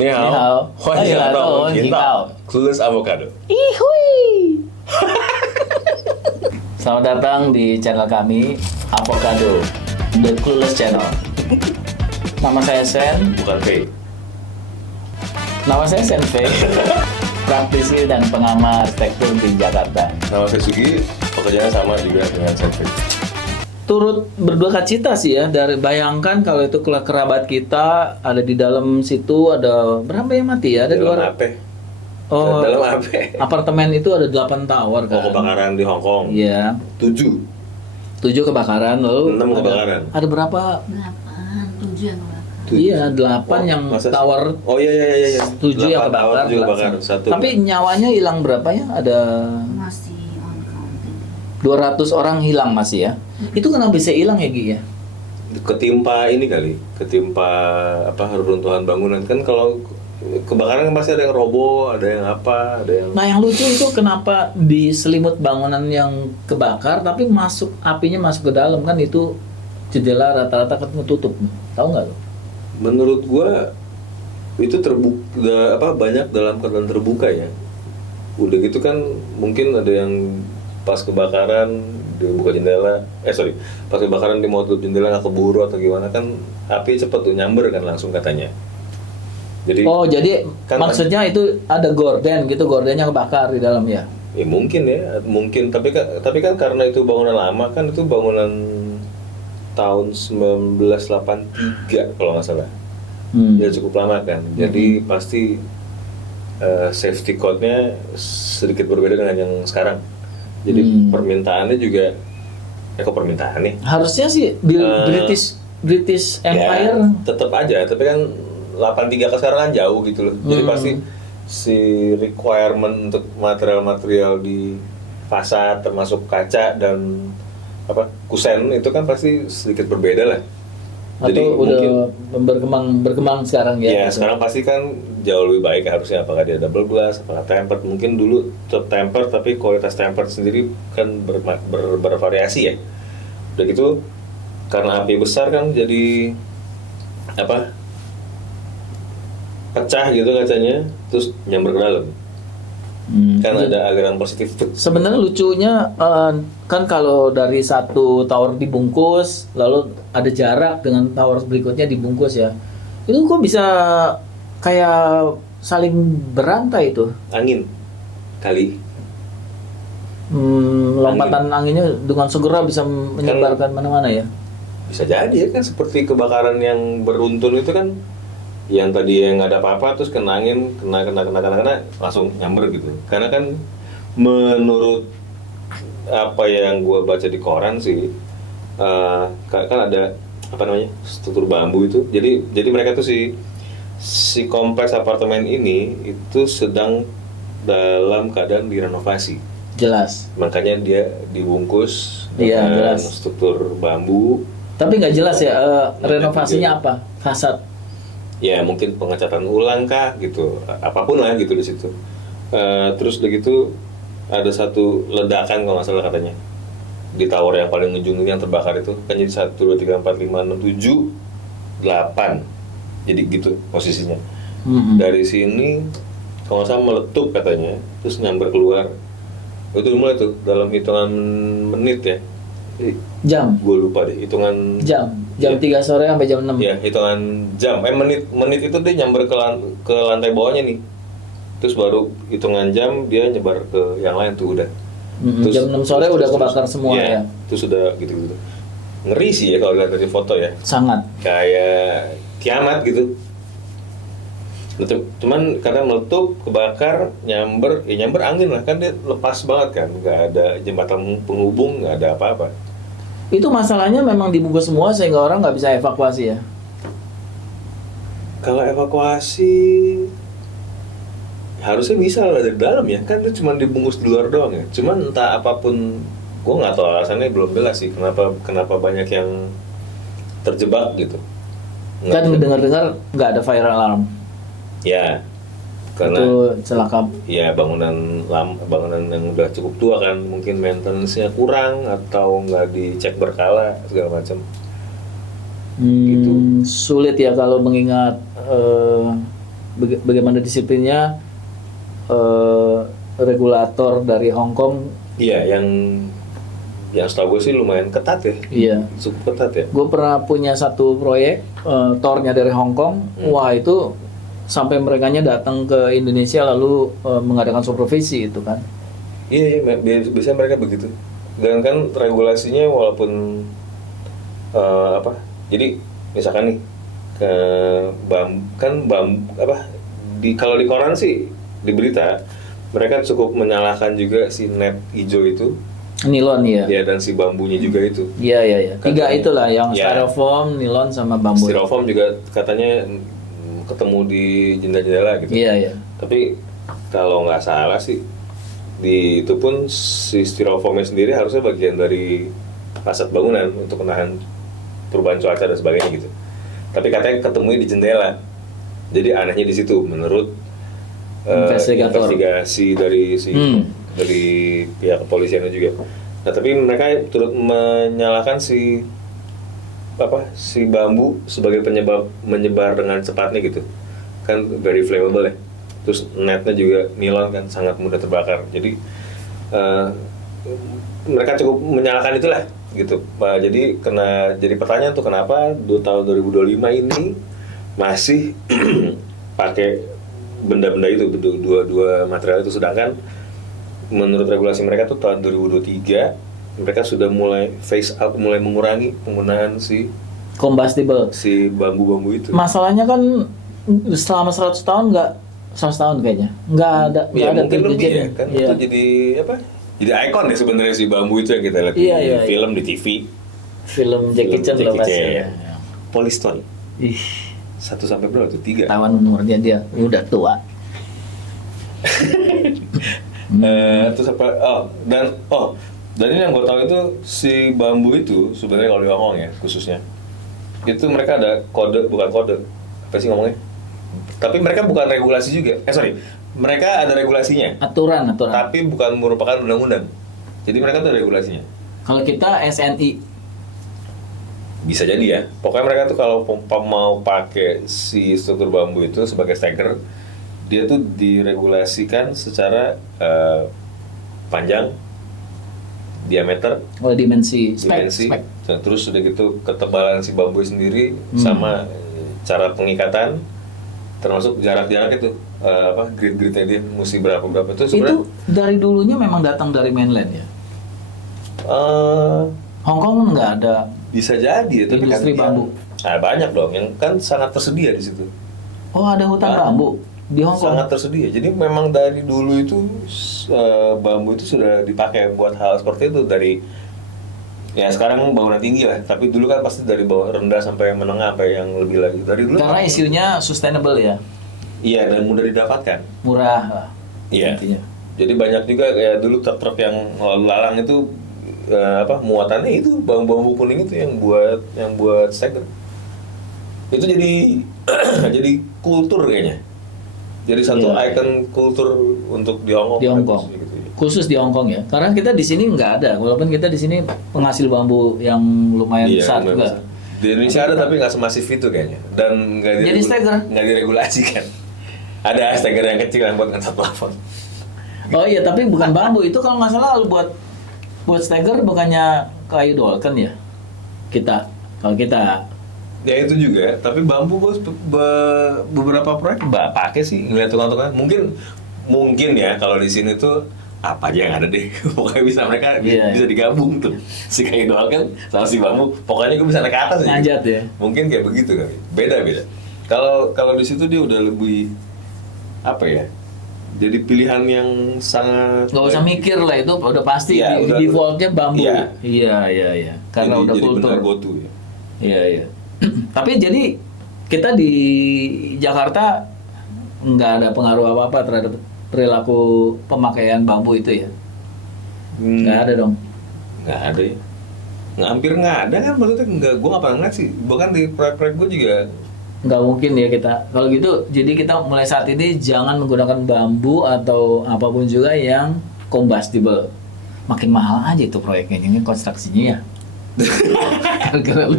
你好，欢迎来到我们频道 Clueless Avocado. Ihui. Selamat datang di channel kami Avocado, The Clueless Channel. Nama saya Sen. Bukan Faye. Nama saya Sen Faye, praktisi dan pengamat arsitektur di Jakarta. Nama saya Sugi, pekerjaannya sama juga dengan Sen Faye. Turut berduka cita sih ya, dari bayangkan kalau itu kerabat kita ada di dalam situ, ada berapa yang mati ya? Ada Dalam dua. apa? Oh, Dalam apa? apartemen itu ada 8 tower kan. Oh, kebakaran di Hong Kong. Iya. 7 kebakaran, lalu 6 kebakaran. ada berapa? 8, 7 yang kebakar. Iya, 8 yang masa sih? tower. Oh iya. 7 yang 8 tower, kebakar. 7 kebakaran. Satu. Tapi nyawanya hilang berapa ya? Ada Masih on counting. 200 orang hilang masih ya. Itu kenapa bisa hilang ya, Gi ya? Ketimpa ini kali, ketimpa reruntuhan bangunan. Kan kalau kebakaran kan pasti ada yang roboh, ada yang apa, ada yang Nah, yang lucu itu kenapa di selimut bangunan yang kebakar tapi apinya masuk ke dalam, kan itu jendela rata-rata kan tutup. Tahu nggak lo? menurut gua itu terbuka banyak dalam keadaan terbuka ya. Udah gitu kan mungkin ada yang pas kebakaran dibuka jendela, pas kebakaran dia mau tutup jendela nggak keburu atau gimana, kan api cepet tuh nyamber kan langsung katanya. Jadi Jadi kan maksudnya itu ada gorden gitu, gordennya kebakar di dalam ya. ya mungkin tapi kan karena itu bangunan lama, kan itu bangunan tahun 1983 kalau nggak salah. Ya cukup lama kan. Jadi pasti safety code-nya sedikit berbeda dengan yang sekarang. Jadi permintaannya juga kok permintaan nih? Harusnya sih British Empire. Ya, tetap aja, tapi kan 83 ke sekarang kan jauh gitu loh. Jadi pasti si requirement untuk material-material di fasad termasuk kaca dan kusen itu kan pasti sedikit berbeda lah. Atau Jadi udah berkembang sekarang ya? Ya, sekarang pasti kan jauh lebih baik harusnya. Apakah dia double glass, apakah tempered. Mungkin dulu tetap tempered, tapi kualitas tempered sendiri kan bervariasi ya. Udah gitu, karena api besar kan jadi pecah gitu kacanya, terus nyamber ke dalam. Kan ada aliran positif tuh. Sebenarnya lucunya kan kalau dari satu tower dibungkus, lalu ada jarak dengan tower berikutnya dibungkus ya. Itu kok bisa kayak saling berantai itu? Angin kali. Lompatan anginnya dengan segera bisa menyebarkan mana-mana ya? Bisa jadi ya kan, seperti kebakaran yang beruntun itu kan, yang tadi yang nggak ada apa-apa terus kena angin, kena langsung nyamber gitu. Karena kan menurut apa yang gue baca di koran sih, kan ada struktur bambu itu. Jadi mereka tuh si kompleks apartemen ini itu sedang dalam keadaan direnovasi. Jelas. Makanya dia dibungkus Iya, dengan jelas. struktur bambu. Tapi nggak jelas ya renovasinya apa? Fasad. Ya mungkin pengecatan ulang kah gitu, apapun lah gitu di situ. Terus udah gitu ada satu ledakan kalau nggak salah katanya di tower yang paling ujung ini yang terbakar itu kan, jadi 1, 2, 3, 4, 5, 6, 7, 8 jadi gitu posisinya. Dari sini kalau nggak salah meletup katanya, terus nyamber keluar. Itu mulai tuh dalam hitungan menit ya. Jam. Gue lupa deh hitungan Jam Ya. 3 sore sampai jam 6. Ya, hitungan jam. Menit itu dia nyamber ke lantai bawahnya nih. Terus baru hitungan jam dia nyebar ke yang lain tuh udah. Jam 6 sore udah kebakar semua ya. Terus udah gitu-gitu. Ngeri sih ya kalau lihat dari foto ya. Sangat. Kayak kiamat gitu. Cuman karena meletup, kebakar, nyamber angin lah, kan dia lepas banget kan, nggak ada jembatan penghubung, nggak ada apa-apa. Itu masalahnya memang dibungkus semua sehingga orang nggak bisa evakuasi ya? Kalau evakuasi harusnya bisa lah dari dalam ya, kan itu cuma dibungkus di luar doang ya. Cuman entah apapun, gue nggak tahu alasannya, belum jelas sih kenapa banyak yang terjebak gitu. Kan dengar-dengar nggak ada fire alarm. Ya, karena Itu celaka. ya bangunan yang udah cukup tua kan, mungkin maintenance-nya kurang atau nggak dicek berkala segala macam. Gitu. Sulit ya kalau mengingat bagaimana disiplinnya regulator dari Hong Kong. Iya, yang setahu gue sih lumayan ketat ya. Iya. Cukup ketat ya. Gue pernah punya satu proyek tornya dari Hong Kong. Wah itu sampai merekanya datang ke Indonesia lalu mengadakan supervisi itu kan. Iya, biasanya mereka begitu. Dan kan regulasinya walaupun jadi misalkan nih ke kalau di koran sih di berita mereka cukup menyalahkan juga si net hijau itu. Nilon ya. Ya, dan si bambunya juga itu. Iya. Kan 3 itulah yang ya. styrofoam, nilon sama bambu. Styrofoam juga katanya ketemu di jendela-jendela gitu. Iya. Tapi kalau nggak salah sih itu pun si styrofoamnya sendiri harusnya bagian dari fasad bangunan untuk menahan perubahan cuaca dan sebagainya gitu. Tapi katanya ketemunya di jendela. Jadi anehnya di situ menurut investigasi dari dari pihak kepolisian juga. Nah, tapi mereka turut menyalahkan si bambu sebagai penyebab menyebar dengan cepatnya gitu. Kan very flammable ya. Terus netnya juga nilon kan sangat mudah terbakar. Jadi mereka cukup menyalahkan itulah gitu. Jadi pertanyaan tuh kenapa tahun 2025 ini masih pakai benda-benda itu, dua material itu, sedangkan menurut regulasi mereka tuh tahun 2023 mereka sudah mulai phase out, mulai mengurangi penggunaan si combustible. Si bambu-bambu itu. Masalahnya kan selama 100 tahun nggak 100 tahun kayaknya nggak ada mungkin lebih ya kan. Iya. Itu jadi ikon ya sebenarnya si bambu itu yang kita lihat di film, di TV, film Jackie Chan lah pasti ya. Polystone. Ih, 1 sampai berapa tuh? 3. tawan umurnya dia udah tua. Terus apa? Dan ini yang gue tahu itu si bambu itu sebenarnya kalau di Hong Kong ya khususnya itu mereka ada bukan kode apa sih ngomongnya? Tapi mereka bukan regulasi juga. Mereka ada regulasinya. Aturan. Tapi bukan merupakan undang-undang. Jadi mereka tuh ada regulasinya. Kalau kita SNI Bisa jadi ya. Pokoknya mereka tuh kalau mau pakai si struktur bambu itu sebagai stacker, dia tuh diregulasikan secara panjang, diameter, dimensi. terus udah gitu ketebalan si bambu sendiri sama cara pengikatan, termasuk jarak-jarak itu grid-gridnya dia mesti berapa itu sebenarnya. Itu dari dulunya memang datang dari mainland ya. Hong Kong nggak ada Bisa jadi ya, tapi industri bambu. Banyak dong yang kan sangat tersedia di situ. Oh, ada hutan bambu di Hong Kong. Sangat tersedia. Jadi memang dari dulu itu bambu itu sudah dipakai buat hal seperti itu dari ya sekarang bangunan tinggi lah, tapi dulu kan pasti dari bawah rendah sampai menengah sampai yang lebih lagi. Dari dulu karena isunya sustainable ya. Iya, dan mudah didapatkan. Murah lah. Iya. Intinya. Jadi banyak juga ya dulu truk-truk yang lalu lalang itu muatannya itu bambu-bambu kuning itu yang buat stacker. Itu jadi jadi kultur kayaknya. Jadi satu ikon kultur untuk di Hong Kong. Di Hong Kong. Gitu. Khusus di Hong Kong ya. Karena kita di sini nggak ada. Walaupun kita di sini penghasil bambu yang lumayan besar juga. Di Indonesia ada tapi nggak semasif itu kayaknya. Dan nggak diregulasikan. Ada stacker yang kecil yang buat ngecat plafon. Oh iya, tapi bukan bambu itu kalau nggak salah buat stacker bukannya kayu dolken ya? Kalau kita ya itu juga, tapi bambu bos beberapa proyek pakai sih ngeliat tukang-tukang. Mungkin ya kalau di sini tuh apa aja yang ada deh. Pokoknya mereka bisa digabung tuh. Si kayu dolken sama si bambu, pokoknya gue bisa naik ke atas aja. Najat ya. Mungkin kayak begitu kali. Beda. Kalau di situ dia udah lebih apa ya? Jadi pilihan yang sangat nggak usah mikir lah, itu udah pasti defaultnya bambu. Iya. Karena udah kultur. Iya. Tapi jadi kita di Jakarta nggak ada pengaruh apa-apa terhadap perilaku pemakaian bambu itu ya? Nggak ada dong? Nggak ada ya. Hampir nggak ada kan, maksudnya gue nggak pernah ngeliat sih. Bahkan di proyek-proyek gue juga nggak mungkin ya kita. Kalau gitu, jadi kita mulai saat ini jangan menggunakan bambu atau apapun juga yang combustible. Makin mahal aja itu proyeknya, ini konstruksinya ya. Gara-gara lu